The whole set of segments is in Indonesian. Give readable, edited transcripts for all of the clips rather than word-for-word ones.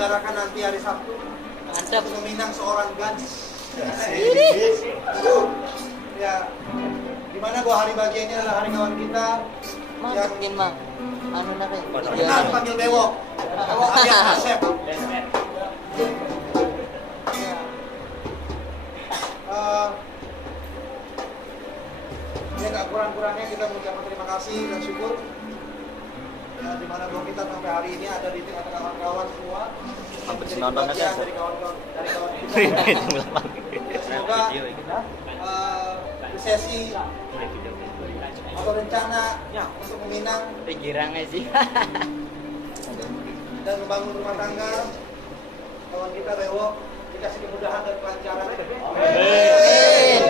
diselenggarakan nanti hari Sabtu. Mantap. Meminang seorang gadis. Ya, dimana bahwa hari bahagia ini adalah hari kawan kita. Mungkin mah anu nak Kenal panggil Bewok. Bewok alias Asep. Ya nggak kurang-kurangnya kita mengucapkan terima kasih dan syukur. Ya, dimana bahwa kita sampai hari ini ada di tengah kawan-kawan semua. Menjadi bagian dari kawan-kawan kita. Semoga resesi atau rencana untuk meminang pikirannya sih. dan membangun rumah tangga kawan kita Bewok dikasih kemudahan dan kelancaran. Amin.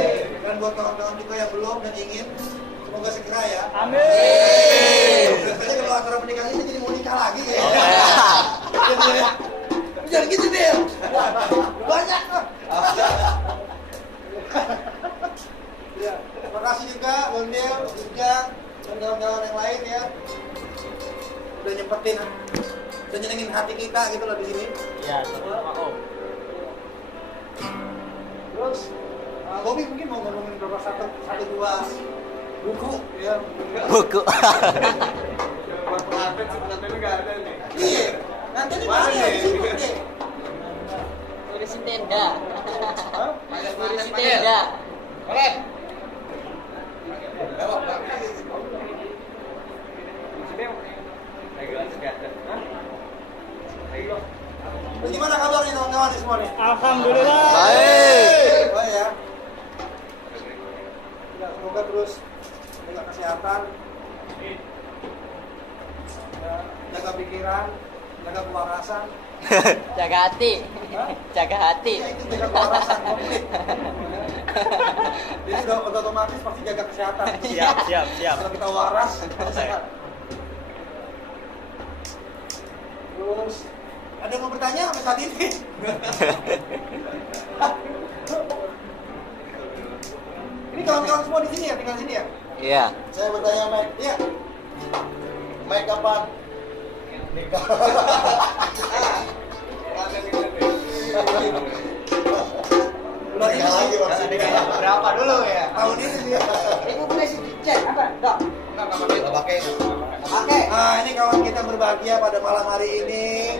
Dan buat kawan-kawan kita yang belum dan ingin, semoga segera ya. Amin. Biasanya kalau acara pernikahan ini jadi mau nikah lagi ya. Jangan gitu deh. Banyak. Ya, terima kasih juga Bondel, Ujang, dan kawan-kawan yang lain ya. Udah nyempetin, udah nyenengin hati kita gitu loh di sini. Ya, sama Om. Terus, Bobby mungkin mau ngomongin beberapa satu dua buku ya. Buku. Buat pengantin sebenarnya nggak ada nih. Iya, nanti ini pasti lagi sibuk deh. Tulisin tenda. Tulisin tenda. Boleh. Gimana kabarnya kawan-kawan semua nih? Alhamdulillah. Baik. Baik ya. Ya, semoga terus jaga kesehatan, ya, jaga pikiran, jaga kewarasan. Jaga hati. Jaga hati. Ya, itu jaga kewarasan komplit. Jadi udah otomatis pasti jaga kesehatan. Siap. Kalau kita waras, kita sehat. Terus ada yang mau bertanya sampai saat ini? Ini kawan-kawan semua di sini ya, tinggal di sini ya? Iya. Saya bertanya Mike, iya. Mike kapan? Nikah. Bulan ini lagi maksudnya. Berapa dulu ya? Tahun ini sih. Ibu boleh sih cek apa? Dok. Enggak pakai. Nah, ini kawan kita berbahagia pada malam hari ini.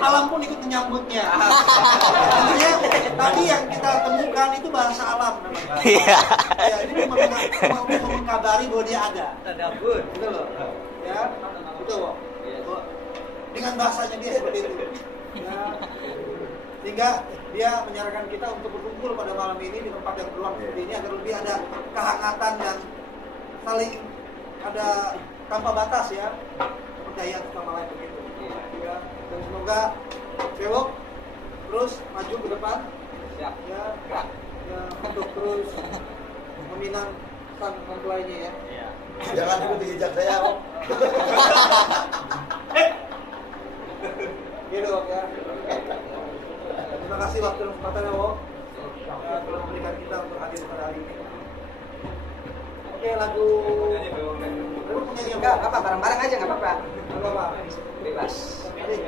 Alam pun ikut menyambutnya. Artinya tadi yang kita temukan itu bahasa alam namanya. Iya. Ya, ini mau mengkabari bahwa dia ada. Tadabur. Gitu loh. Ya, gitu loh. Dengan bahasanya dia seperti itu. Ya. Sehingga dia menyarankan kita untuk berkumpul pada malam ini di tempat yang beruang seperti ini agar lebih ada kehangatan dan saling ada tanpa batas ya kepercayaan sama lain begitu. Ya, dan semoga Bewok terus maju ke depan. Siap. Ya, ya untuk terus meminang sang mempelainya ya. Iya. Jangan ikuti jejak saya, Om. Gitu, Om ya. Terima kasih waktu dan kesempatannya, Om. Telah memberikan kita untuk hadir pada hari ini. Oke, lagu punya dia, Enggak apa bareng-bareng aja enggak apa-apa. Lagu apa? Bebas. Adik.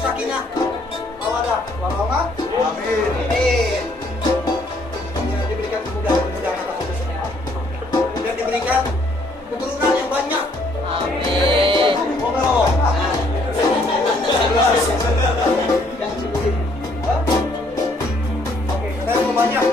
sakinah, mawaddah, warahmah. Amin. Yang diberikan kemudahan-kemudahan atas kita semua. Dan diberikan keturunan yang banyak. Amin. Moga. Oke, saya mau banyak.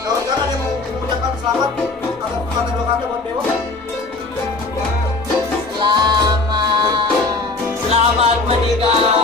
Kawan-kawan yang mau mengucapkan selamat atau kata dua kata buat Dewa? Selamat menikah.